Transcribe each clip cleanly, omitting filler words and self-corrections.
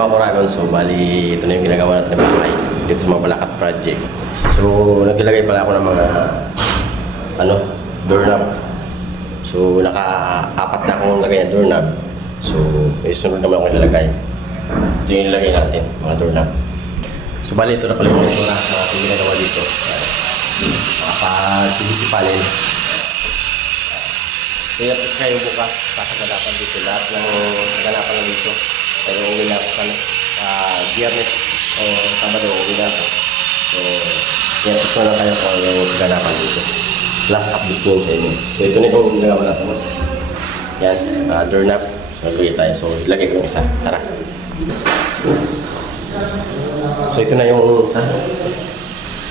mga kuragon, so bali ito na yung ginagawa natin ng bahay dito sa mga Balakat project. So naglagay pala ako ng mga doorknob. So naka-apat na akong lagay na doorknob. So isunod naman ako ilalagay. Ito yung ilalagay natin, mga doorknob. So bali ito na pala yung ito na ating ginagawa dito. Makapag-PVC panel. Kaya kayo bukas, kakaganapan dito. Lahat ng kaganapan na dito. Pero uwi na ako sa Biyernes o Sabado, uwi na ako. So, yan, ito na tayo kung yung kaganapan dito. Last update ko yun sa inyo. So, ito na yung ginagawa natin. Yan, doorknob. So, lagay tayo. So, ilagay ko yung isa. Tara. So, ito na yung isa.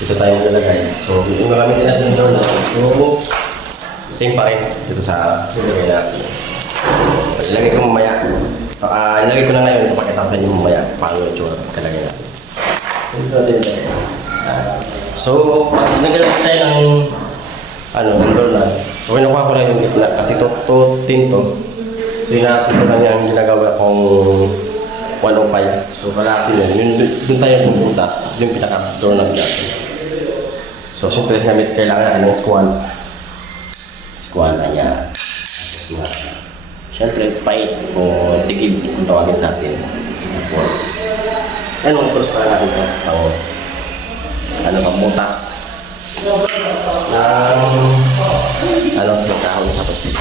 Ito tayo nalagay. So, yung gagamitin natin yung doorknob. So, same pa rin dito sa ilagay natin. Ilagay ko mamaya. Ilagay ko na ngayon. Pakita ko sa inyo mamaya paano yung tsura pagkalagay natin. Ito natin. So, pag naglalagay tayo ng doorknob. So, kinukuha ko na yung gitna kasi tinto. So, hinahapin ko lang yung ginagawa kong 105. So, kalahati na yun. Doon tayo pumuntas. Yung pinaka-doorknob natin. So, siyempre kailangan natin ng squad niya. Siyempre, fight o tigib kung tawagin sa atin. Tapos, yan mga tools para natin ito. Pambutas ng kahon sa tapos.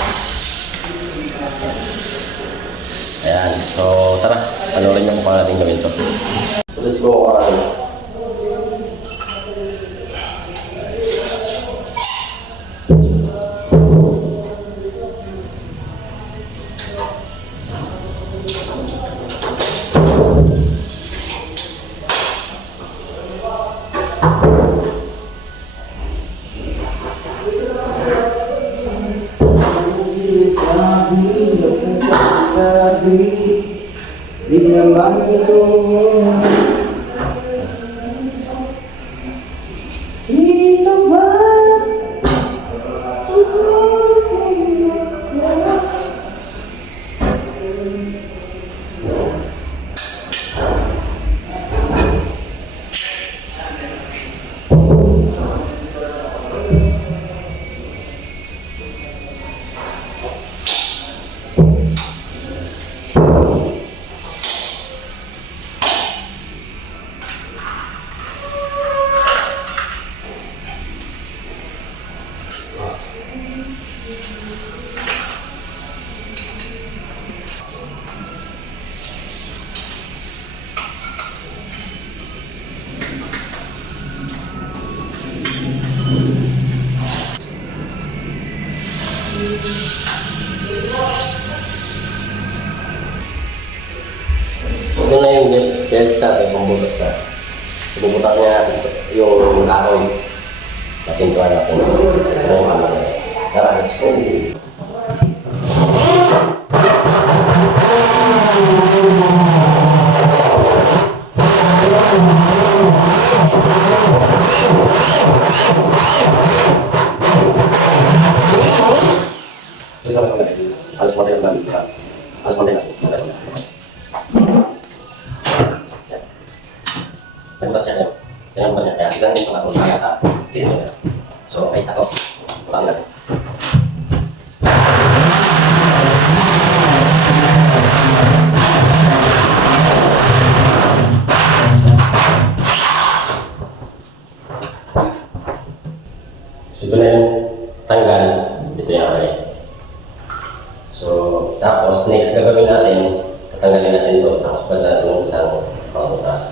Ayan. So, tara. Rin niyo kung paano natin gawin ito. So, let's go. Di naman ito dito ba ito na yung delta ay pambutas na. Ibubutas niya natin yung kahoy na pintuan natin. So, ito na yung pambutas. Tara, let's go. Alas mo tayo namin. Alas mo tayo namin. Butas niya kayo. Yan butas niya. Kaya kita nyo sa kaya sa system niya. So, okay, sako. Butas natin. So, ito na yung tanggal. Ito yung okay. So, tapos next gagawin natin, tatanggalin natin ito. Tapos pala natin yung isang pangbutas.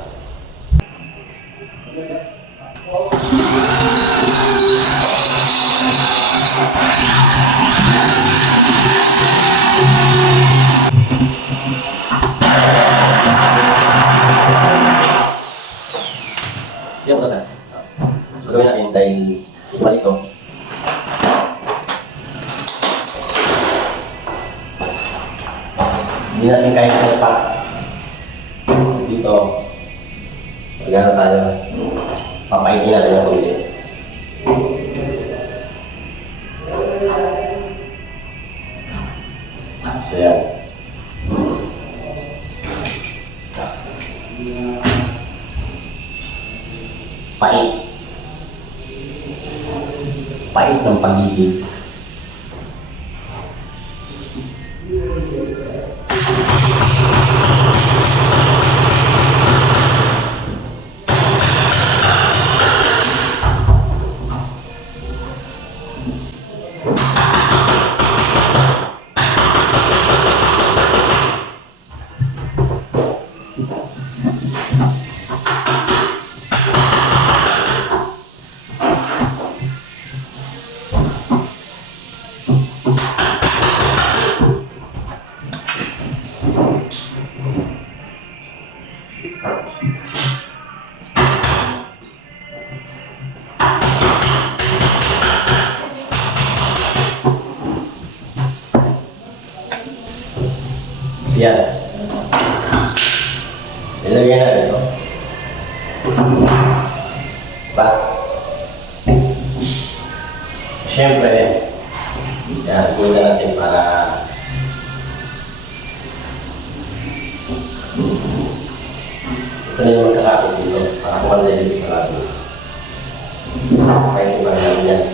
Yung butas na. So, gawin natin dahil ibalik ko. Hindi natin kaya pa dito. Magana tayo. Papainin natin ang kundi. So yan. Pait. Pait ng pag-ibig. Yan. Ilagyan natin ito. Ba? Siyempre, yan. Gawin natin para ito na yung magkakapit dito. Para kung ano na yung sarado. Kaya yung iba namin yan.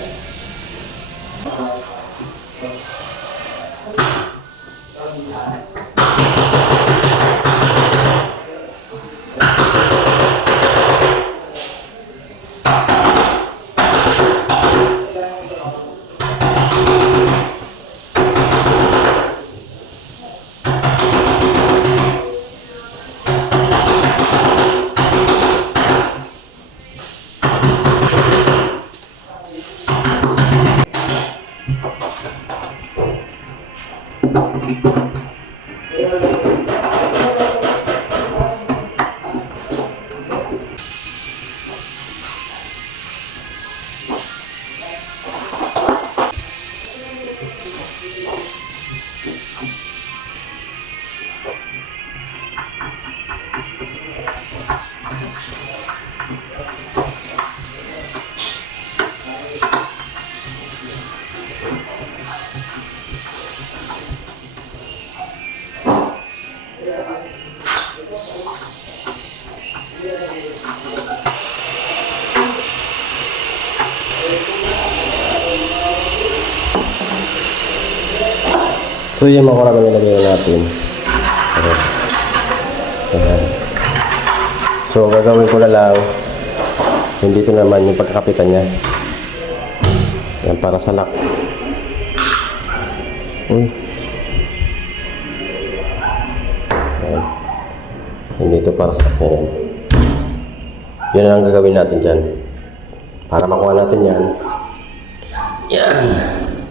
So yung mga kurang nilagay natin. Ayan. So gagawin ko na lang yung dito naman yung pagkakapitan niya. Yan para sa lock. Uy. Ayan. Yung dito para sa lock. Ayan. Yun ang gagawin natin dyan. Para makuha natin yan. Yan.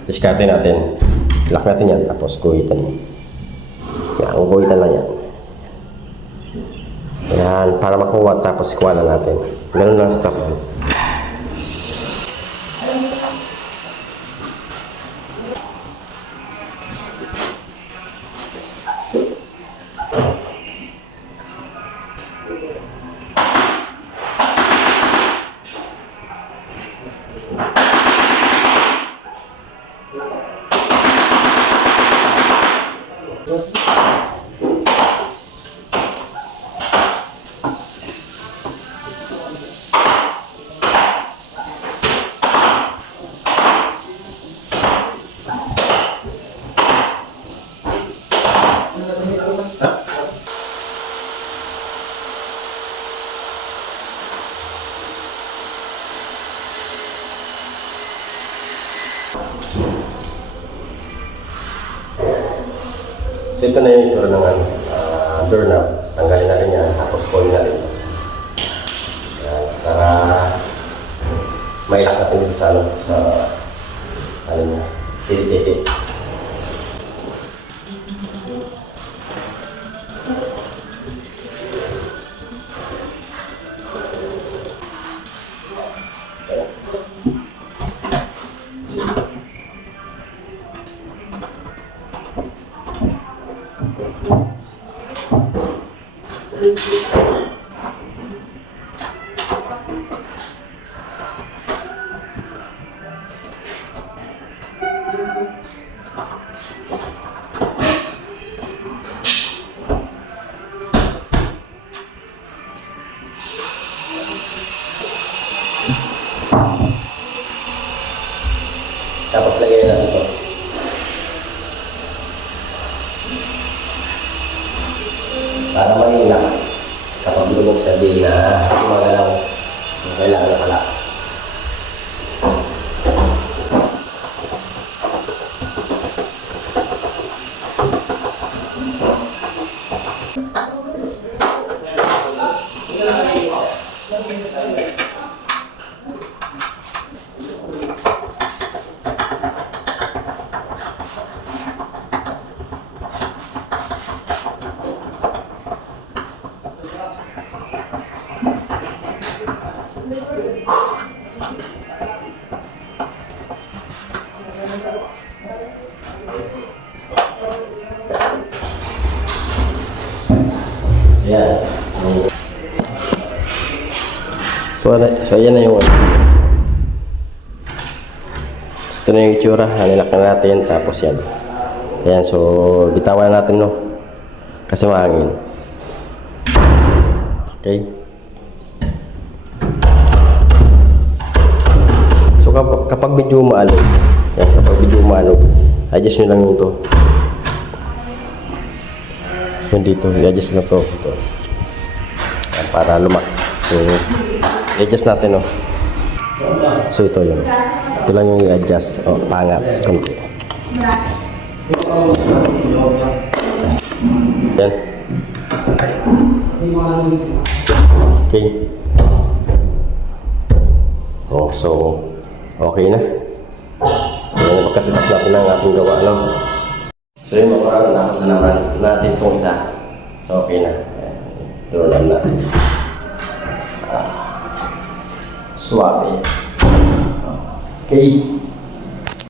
Diskarte natin. Lock natin yan, tapos guhitan mo. Yan, guhitan lang yan. Yan, para makuha, tapos kuha na natin. Ganun lang stop. So ito na yung itsura ng doorknob. Tanggalin natin yan, tapos coil natin. Yan, para mailak natin dito sa ano niya, titit-titit. Para malinaw. Kapag lumog sabihin na gumagalaw, kailangan na pala. Ayan. So ayan na yung ito na yung itsura. Nilak na natin. Tapos yan. Ayan. So bitawan natin, no? Kasi mahangin. Okay. So kapag medyo maalog, yan, kapag medyo maalog, adjust nyo lang yung to. Yung dito, i-adjust na to. Ito. Yan, para lumak. So, i-adjust natin, no? So, ito yun. Ito lang yung i-adjust. O, pangat. Kunti. Yan. Okay. Oh, so, okay na. So, pagkasitap natin ang ating gawa, no? So yun, makurang nakot na naman natin itong isa. So okay na. Draw lang natin. Suwabe. Okay.